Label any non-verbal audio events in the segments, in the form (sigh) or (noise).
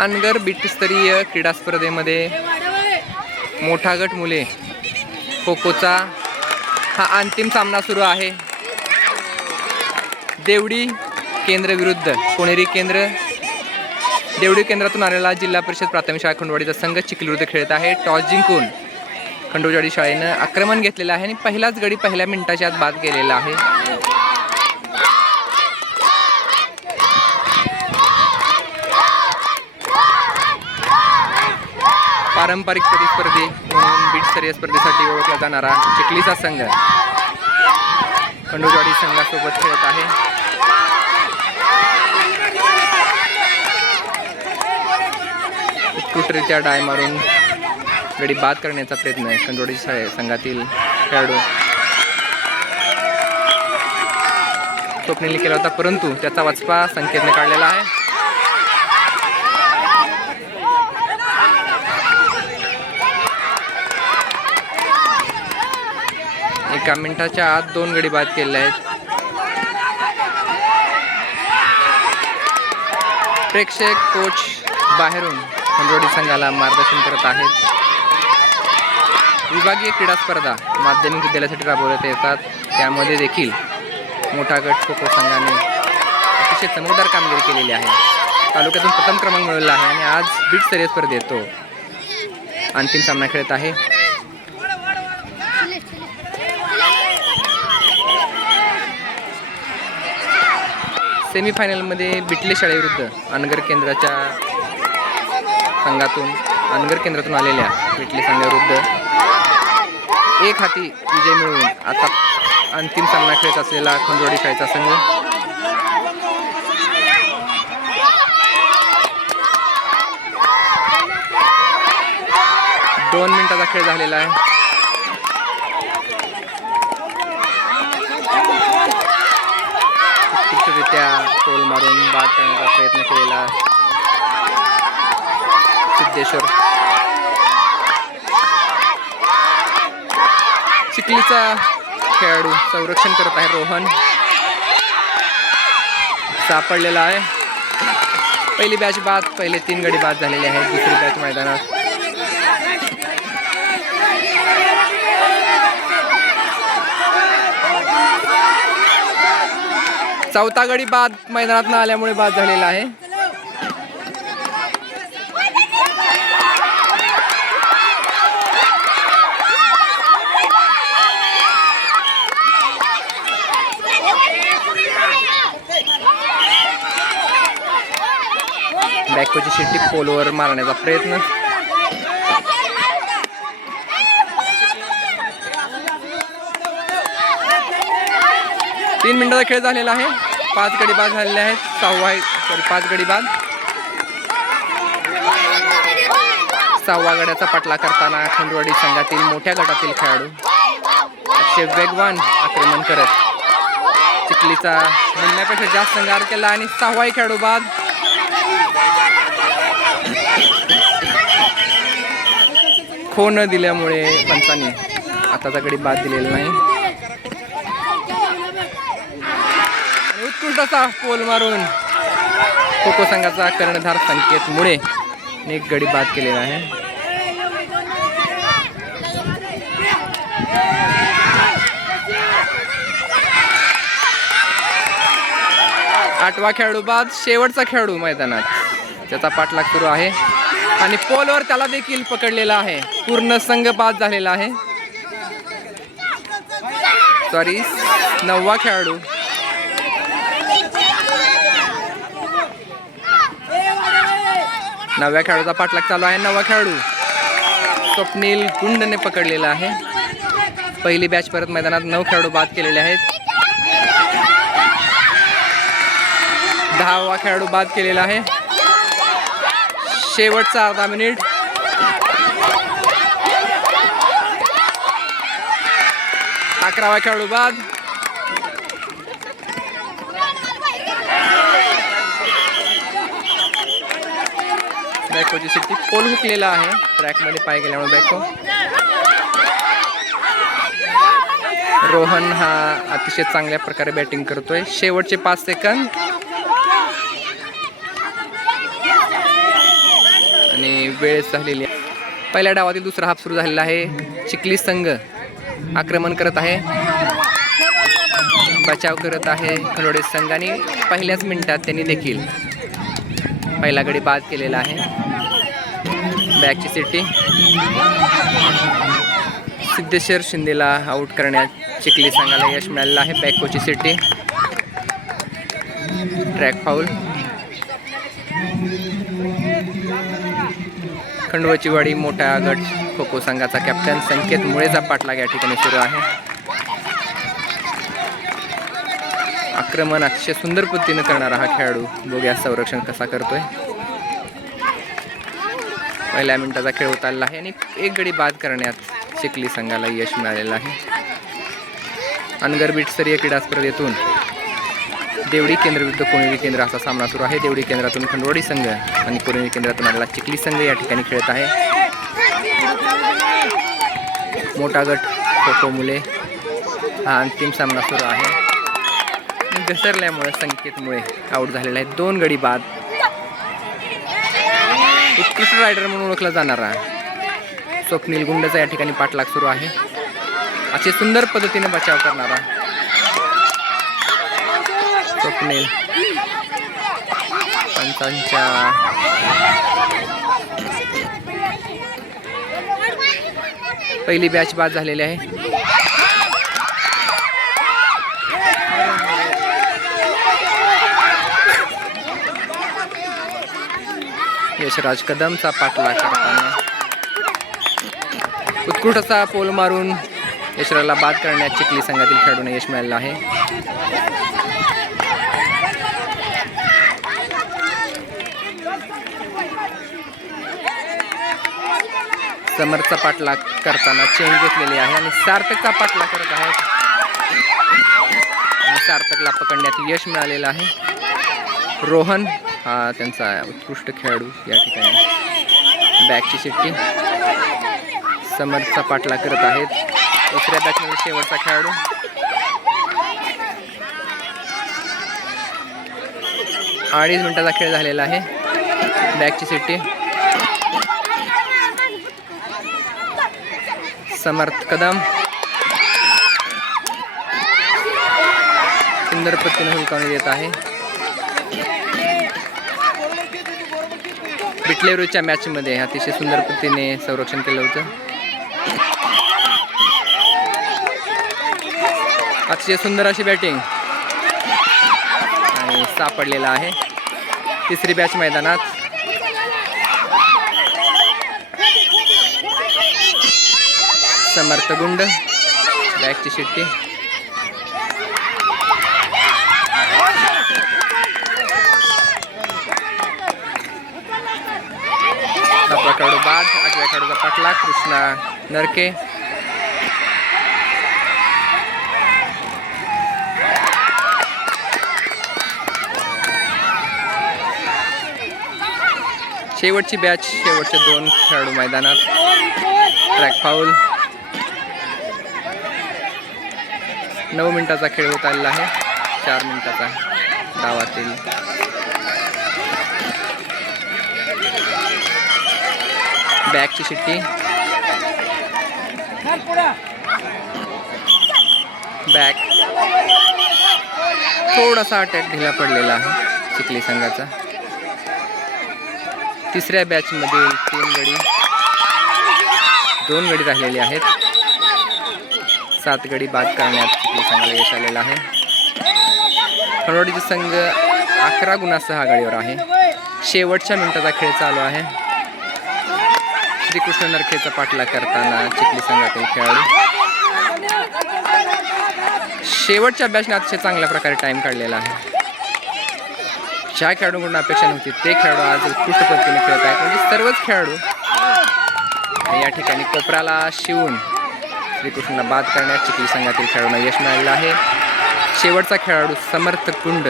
अनगर बीटस्तरीय क्रीडा स्पर्धेमध्ये मोठा गट मुले खो खोचा हा अंतिम सामना सुरू आहे. देवडी केंद्र विरुद्ध कोणेरी केंद्र देवडी केंद्रातून आलेला जिल्हा परिषद प्राथमिक शाळा खंडवाडीचा संघ चिखलीविरुद्ध खेळत आहे. टॉस जिंकून खंडोजाडी शाळेनं आक्रमण घेतलेलं आहे आणि पहिलाच गडी पहिल्या मिनिटाच्या आत बाद केलेला आहे. पारंपरिक प्रतिस्पर्धी म्हणून बीट स्तरीय स्पर्धेसाठी ओळखला जाणारा चिखलीचा संघ खंडोजवाडी संघासोबत खेळत आहे. उत्कृष्टरित्या डाय मारून गडी बाद करण्याचा प्रयत्न आहे. खंडोडी संघातील खेळाडू स्वप्नील केला होता परंतु त्याचा वाचपा संकेतने काढलेला आहे. एका मिनिटाच्या आत दोन गडी बाद केले आहेत. प्रेक्षक कोच बाहेरून खंडोडी संघाला मार्गदर्शन करत आहेत. विभागीय क्रीडा स्पर्धा माध्यमिक विद्यालयासाठी राबवण्यात येतात. त्यामध्ये देखील मोठा गट खो खो संघाने अतिशय चमकदार कामगिरी केलेली आहे. तालुक्यातून प्रथम क्रमांक मिळवला आहे आणि आज बीट स्तरीय स्पर्धेत तो अंतिम सामना खेळत आहे. सेमीफायनलमध्ये बिटले शाळेविरुद्ध अनगर केंद्राच्या संघातून अनगर केंद्रातून आलेल्या बिटले संघाविरुद्ध एक हाती विजय मिळवून आता अंतिम सामना खेळत असलेला खंडोडी शाळेचा संघ. दोन मिनिटाचा खेळ झालेला आहे. त्या टोल मारून बाद करण्याचा प्रयत्न केलेला सिद्धेश्वर. चिखलीचा खेळाडू संरक्षण करत आहे रोहन. सापडलेला आहे. पहिली बॅच बाद पहिले तीन गडी बाद झालेले आहेत. दुसरी बॅच मैदानात. चौथा गडी बाद मैदानात न आल्यामुळे बाद झालेला आहे. बॅकोची शिट्टी पोलवर मारण्याचा प्रयत्न. तीन मिनटाचा खेळ झालेला आहे. पाच गडी बाद झालेले आहेत. सहावा आहे. सॉरी पाच गडी बाद. सहावा गड्याचा पटला करताना खंडवाडी संघातील मोठ्या गटातील खेळाडू अक्षय वेगवान आक्रमण करत चिखलीचा म्हणण्यापेक्षा जास्त संघार केला आणि सहावाही खेळाडू बाद. खो न दिल्यामुळे पंचांनी आताचा गडी बाद दिलेला नाही. आणि पोल मारून. खो खो संघाचा कर्णधार संकेत मुळे एक गडी बाद केलेला आहे. आठवा खेळाडू बाद शेवटचा खेळाडू मैदानात. त्याचा पाठलाग सुरू आहे. आणि पोलवर त्याला देखील पकडलेला आहे. पूर्ण संघ बाद झालेला आहे. सॉरी नववा खेळाडू. नव्या खेळाडूचा पाठलाग चालू आहे. नवा खेळाडू स्वप्नील गुंडने पकडलेला आहे. पहिली बॅच परत मैदानात नऊ खेळाडू बाद केलेले आहेत. दहावा खेळाडू बाद केलेला आहे. शेवटचा अर्धा मिनिट अकरावा खेळाडू बाद. बॅकोची सिट्टी पोल हुकलेला आहे? ट्रॅकमध्ये पाय गेल्यामुळे बॅको रोहन हा अतिशय चांगल्या प्रकारे बॅटिंग करतोय. शेवटचे पाच सेकंद. आणि वेळ झालेली आहे. पहिल्या डावातील दुसरा हाफ सुरू झालेला आहे. चिखली संघ आक्रमण करत आहे. बचाव करत आहे खलोडे संघ आणि पहिल्याच मिनिटात त्यांनी देखील पहिला गडी बाद केलेला आहे. बॅकची सिटी. सिद्धेश्वर शिंदेला आऊट करण्यात चिखली संघाला यश मिळालेलं आहे. बॅकोची सिटी. ट्रॅक फाऊल खंडवाची वाडी मोठा गट खो खो संघाचा कॅप्टन संकेत मुळेचा पाठलाग या ठिकाणी सुरू आहे. आक्रमण अतिशय सुंदर पद्धतीनं करणारा हा खेळाडू बघूया संरक्षण कसा करतोय. पहिल्या मिनिटाचा खेळ होत आलेला आहे आणि एक गडी बाद करण्यात चिखली संघाला यश मिळालेलं आहे. अनगरबीट स्तरीय क्रीडा स्पर्धेतून देवडी केंद्र विरुद्ध कोणेरी केंद्र असा सामना सुरू आहे. देवडी केंद्रातून खंडवडी संघ आणि कोणेरी केंद्रातून आलेला चिखली संघ या ठिकाणी खेळत आहे. मोठा गट खो खो मुले हा अंतिम सामना सुरू आहे. घसरल्यामुळे संकेतमुळे आऊट झालेला आहे. दोन गडी बाद उत्कृष्ट रायडर म्हणून ओळखला जाणारा स्वप्नील गुंडचा या ठिकाणी पाठलाग सुरू आहे. असे सुंदर पद्धतीने बचाव करणारा स्वप्नील. पंचांच्या पहिली बॅच बाद झालेली आहे. यशराज कदमचा पाठलाग करताना उत्कृष्ट असा पोल मारून यशराला बाद करण्यात चिखली संघातील खेळाडूंना यश मिळालं आहे. समरचा पाठलाग करताना चेंज घेतलेली आहे आणि सार्थकचा पाठलाग करत आहेत आणि सार्थकला पकडण्यात यश मिळालेलं आहे. रोहन हा त्यांचा उत्कृष्ट खेळाडू या ठिकाणी बॅकची शिट्टी समरचा पाठलाग करत आहेत. दुसऱ्या बॅचमध्ये शेवटचा खेळाडू. अडीच मिनिटाचा खेळ झालेला आहे. बॅकची सिट्टी समर्थ कदम. सुंदर पद्धतीने हुलकावणी देत आहे. बिटलेरूच्या मॅचमध्ये अतिशय सुंदर पद्धतीने संरक्षण केलं होतं. अतिशय सुंदर अशी बॅटिंग आणि सापडलेला आहे. तिसरी बॅच मैदानात. समर्थ गुंड. बॅकची शिट्टी. खेळाडू बाद आठव्या खेळाडूचा पाटला कृष्णा नरके. शेवटची बॅच शेवटचे दोन खेळाडू मैदानात. Track foul. नऊ मिनिटाचा खेळ होत आलेला आहे. चार मिनिटाचा डावातील. बॅकची शिट्टी. बॅक थोडासा अटॅक ढिला पडलेला आहे चिखली संघाचा. तिसऱ्या बॅचमधील तीन गडी दोन गडी राहिलेले आहेत. सात गडी बाद करण्यात चिखली संघाला यश आलेलं आहे. खनवाडीचा संघ अकरा गुणासह आघाडीवर आहे. शेवटच्या मिनिटाचा खेळ चालू आहे. श्रीकृष्ण नरखेचा पाठलाग करताना चिखली संघातील खेळाडू. शेवटच्या बॅचने अतिशय चांगल्या प्रकारे टाइम काढलेला आहे. ज्या खेळाडूंकडून अपेक्षा नव्हती ते खेळाडू आज उत्कृष्ट पद्धतीने खेळत आहेत. म्हणजे सर्वच खेळाडू. या ठिकाणी कोपऱ्याला शिवून श्रीकृष्णला बाद करण्यात चिखली संघातील खेळाडूंना यश मिळालेलं आहे. शेवटचा खेळाडू समर्थ कुंड.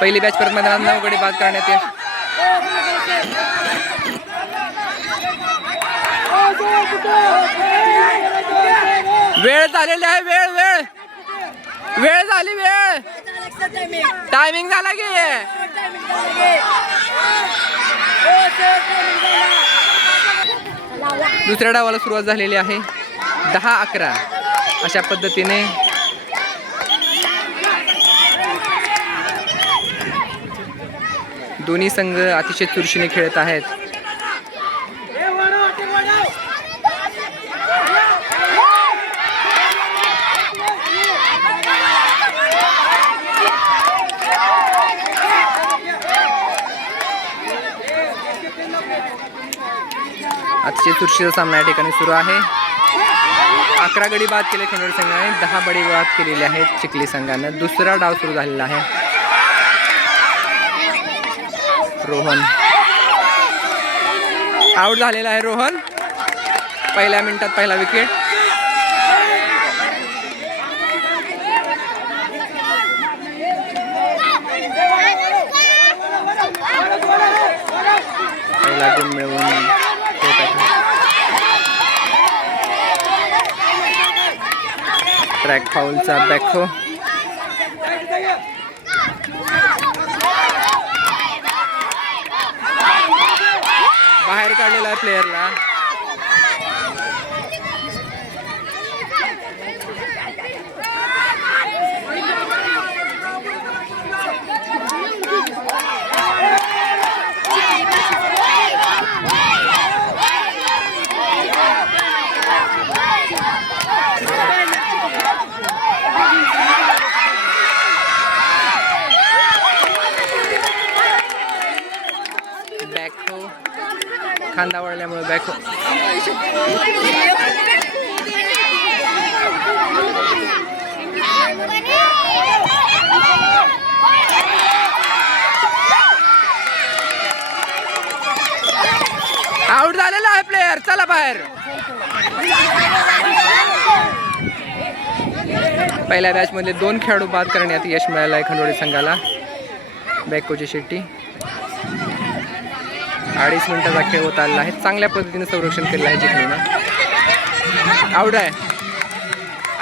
पहिली बॅच परत मैदानात नऊ गडी बाद करण्यात यश वेळ झालेली आहे वेळ वेळ. वेळ झाली वेळ. टायमिंग झाला की दुसऱ्या डावाला सुरुवात झालेली आहे. दहा अकरा. अशा पद्धतीने दोन्ही संघ अतिशय चुरशीने खेळत आहेत. अतिशय चुरशीचा सामना या ठिकाणी सुरू आहे. अकरा गडी बाद केले खंडोळी संघाने दहा बडी बाद केलेले आहेत चिखली संघानं. दुसरा डाव सुरू झालेला आहे. रोहन. आउट झालेला आहे रोहन. पहिल्या मिनिटात पहिला विकेट पहिला गुण मिळवून ट्रॅक फाऊलचा बॅकहो बाहेर काढलेला आहे प्लेअरला बॅकहो त्यामुळे बॅक आउट झालेला आहे प्लेयर चला बाहेर. पहिल्या बॅचमध्ये दोन खेळाडू बाद करण्यात यश मिळाला आहे खंडोळी संघाला. बॅकोची शेट्टी. अडीच मिनिटाचा खेळ होत आलेला आहे. चांगल्या पद्धतीने संरक्षण केलेलं आहे जिंकणीनं आउट आहे.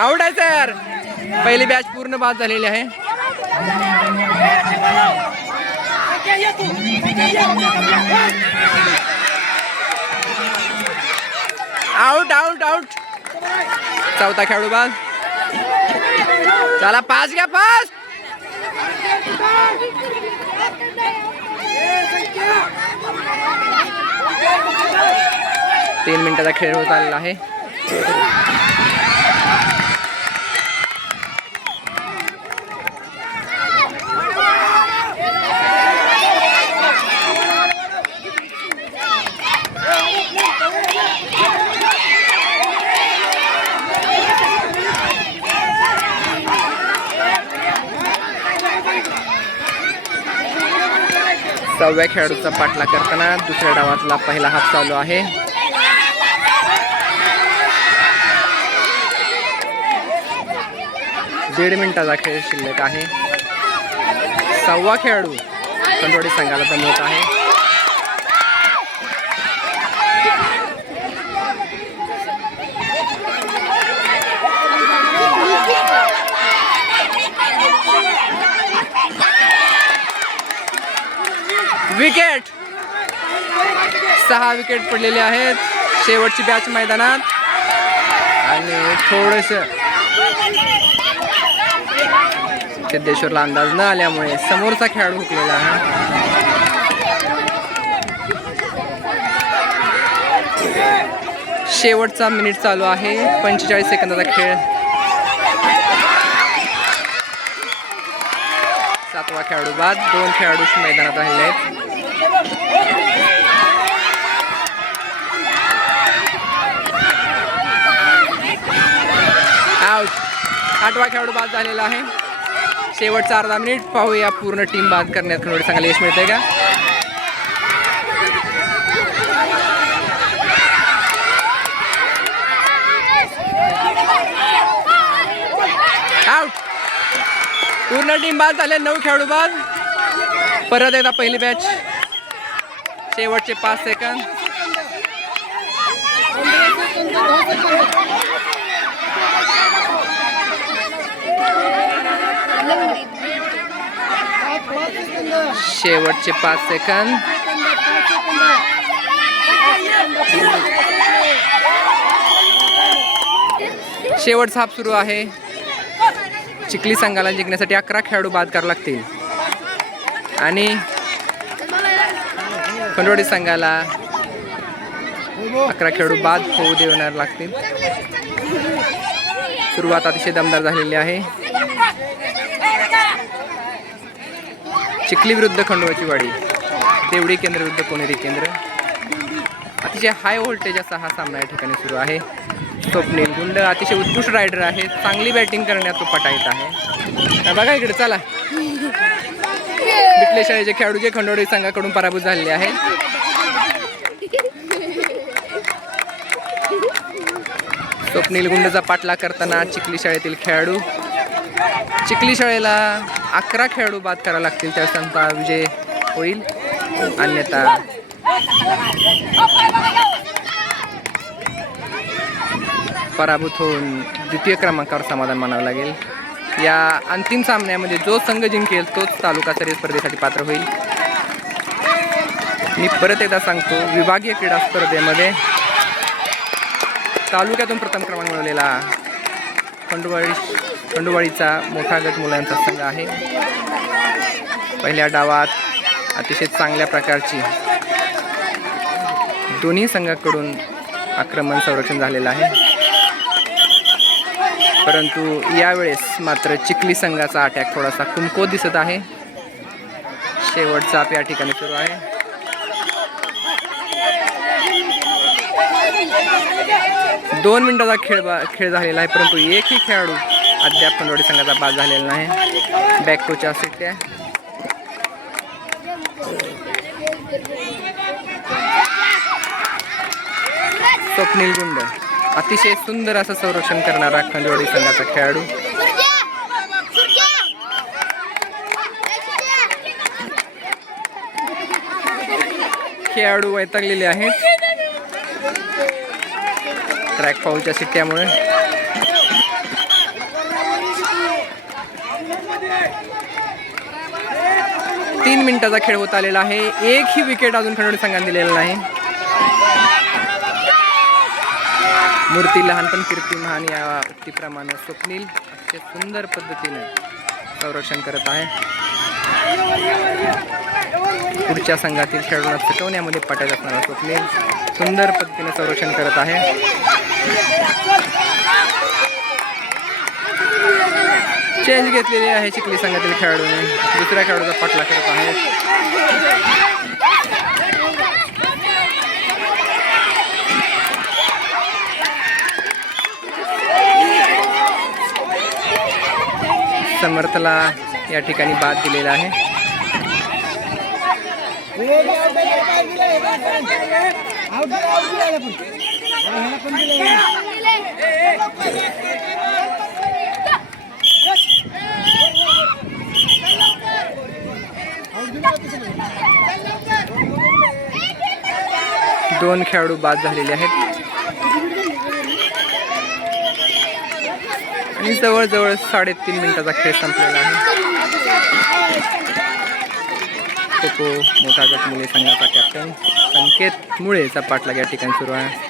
आवड आहे सर पहिली बॅच पूर्ण बाद झालेली आहे. आउट आउट आउट चौथा खेळाडू बाद. चला पाच घ्या पाच तीन मिनिटाचा खेळ होत आलेला आहे. सहाव्या खेळाडूचा पाठला करताना दुसऱ्या डावातला पहिला हात चालू आहे. दीड मिनिटाचा खेळ शिल्लक आहे. सहावा खेळाडू कंटोडी संघाला दमवत आहे. विकेट. सहा विकेट पडलेले आहेत. शेवटची बॅच मैदानात. आणि थोडस सिद्धेश्वरला अंदाज न आल्यामुळे समोरचा खेळाडू हुकलेला आहे. शेवटचा मिनिट चालू आहे. पंचेचाळीस सेकंदाचा खेळ. सातवा खेळाडू बाद. दोन खेळाडू मैदानात राहिले आहेत. आठवा खेळाडू बाद झालेला आहे. शेवटचा अर्धा मिनिट पाहूया पूर्ण टीम बाद करण्यात खेळाडू चांगलं यश मिळते का? आउट पूर्ण टीम बाद झाले नऊ खेळाडू बाद. परत एकदा पहिली बॅच शेवटचे पाच सेकंद शेवटचे पाच सेकंद. शेवट साप सुरू आहे. चिखली संघाला जिंकण्यासाठी अकरा खेळाडू बाद करावे लागतील. आणि खंडोडी संघाला अकरा खेळाडू बाद होऊ देणार लागतील. सुरुवात अतिशय दमदार झालेली आहे. चिखली विरुद्ध खंडोबाची वाडी. देवडी केंद्र विरुद्ध कोणेरी केंद्र. अतिशय हाय व्होल्टेज असा हा सामना या ठिकाणी सुरू आहे. स्वप्नील गुंड अतिशय उत्कृष्ट रायडर आहे. चांगली बॅटिंग करण्यात तो पटायत आहे. बघा इकडे चला. बिटले शाळेचे खेळाडू जे खंडोळी संघाकडून पराभूत झालेले आहेत. स्वप्नील गुंडचा पाठलाग करताना चिखली शाळेतील खेळाडू. चिखली शाळेला अकरा खेळाडू बाद करावे लागतील त्यावेळेस त्यांचा विजय होईल. अन्यथा पराभूत होऊन द्वितीय क्रमांकावर समाधान मानावं लागेल. या अंतिम सामन्यामध्ये जो संघ जिंकेल तोच तालुकास्तरीय स्पर्धेसाठी पात्र होईल. मी परत एकदा सांगतो विभागीय क्रीडा स्पर्धेमध्ये तालुक्यातून प्रथम क्रमांक मिळवलेला खंडुवाडी खंडुवाडीचा मोठा गट मुलांचा संघ आहे. पहिल्या डावात अतिशय चांगल्या प्रकारची दोन्ही संघाकडून आक्रमण संरक्षण झालेलं आहे. परंतु यावेळेस मात्र चिखली संघाचा अटॅक थोडासा कुमको दिसत आहे. शेवटचा आप या ठिकाणी सुरू आहे. दोन मिनिटाचा खेळ बा खेळ झालेला आहे परंतु एकही खेळाडू अद्याप खंडोडी संघाचा बाद झालेला नाही. बॅक टूच्या सिट्ट्या स्वप्नील गुंड. अतिशय सुंदर असं संरक्षण करणारा खंडोडी संघाचा खेळाडू. खेळाडू वैतागलेले आहेत. ट्रॅक पाऊलच्या सिट्ट्यामुळे तीन मिनिटाचा खेळ होत आलेला आहे. एकही विकेट अजून खंडोडी संघाने दिलेला नाही. मूर्ती लहानपण कीर्ती महान या उक्तीप्रमाणे स्वप्नील अतिशय सुंदर पद्धतीने संरक्षण करत आहे. पुढच्या संघातील खेळाडूंना चटवण्यामध्ये पटायत असणारा स्वप्नील सुंदर पद्धतीने संरक्षण करत आहे. चेंज घेतलेली आहे चिखली संघातील खेळाडूने. दुसऱ्या खेळाडूचा पाठला करत आहे. समर्थला या ठिकाणी बाद दिलेला आहे. दोन खेळाडू बाद झालेले आहेत. आणि जवळजवळ साडेतीन मिनिटाचा खेळ संपलेला आहे. खो मोठा गट मुले संघाचा कॅप्टन संकेत मुळेचा पाठलाग या ठिकाणी सुरू आहे.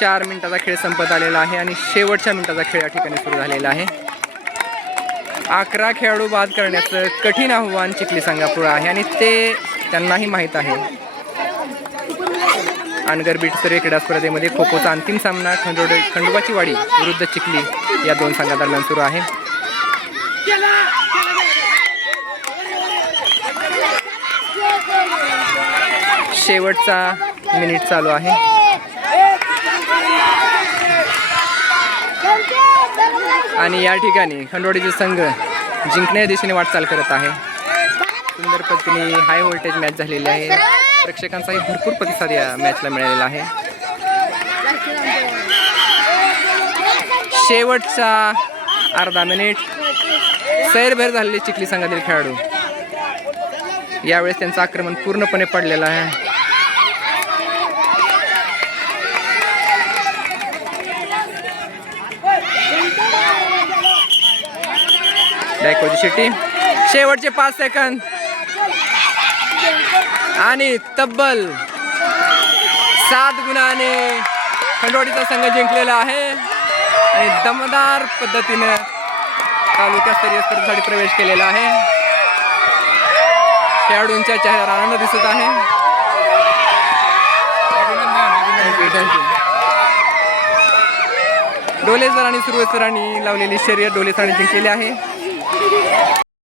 चार मिनिटाचा खेळ संपत आलेला आहे आणि शेवटच्या मिनिटाचा खेळ या ठिकाणी सुरू झालेला आहे. अकरा खेळाडू बाद करण्याचं कठीण आव्हान चिखली संघापुढं आहे आणि ते त्यांनाही माहीत आहे. अनगर सर क्रीडा स्पर्धेमध्ये खो खोचा अंतिम सामना खंडोड खंडोबाची वाडी विरुद्ध चिखली या दोन संघादरम्यान सुरू आहे. शेवटचा मिनिट चालू आहे. आणि या ठिकाणी खंडोडीचे संघ जिंकण्या दिशेने वाटचाल करत आहे. सुंदर पद्धतीने हाय व्होल्टेज मॅच झालेली आहे. प्रेक्षकांचाही भरपूर प्रतिसाद या मॅचला मिळालेला आहे. शेवटचा अर्धा मिनिट सैरभैर झालेले चिखली संघातील खेळाडू. यावेळेस त्यांचं आक्रमण पूर्णपणे पडलेलं आहे. डायकोची शिटी शेवटचे पाच सेकंद आणि तब्बल सात गुणाने खंडवाडीचा संघ जिंकलेला आहे. आणि दमदार पद्धतीने तालुकास्तरीय स्पर्धेसाठी प्रवेश केलेला आहे. खेळाडूंच्या चेहऱ्यावर आनंद दिसत आहे. थँक्यू थँक्यू लावलेली शर्यत डोलेसरांनी जिंकलेली आहे. Yeah. (laughs)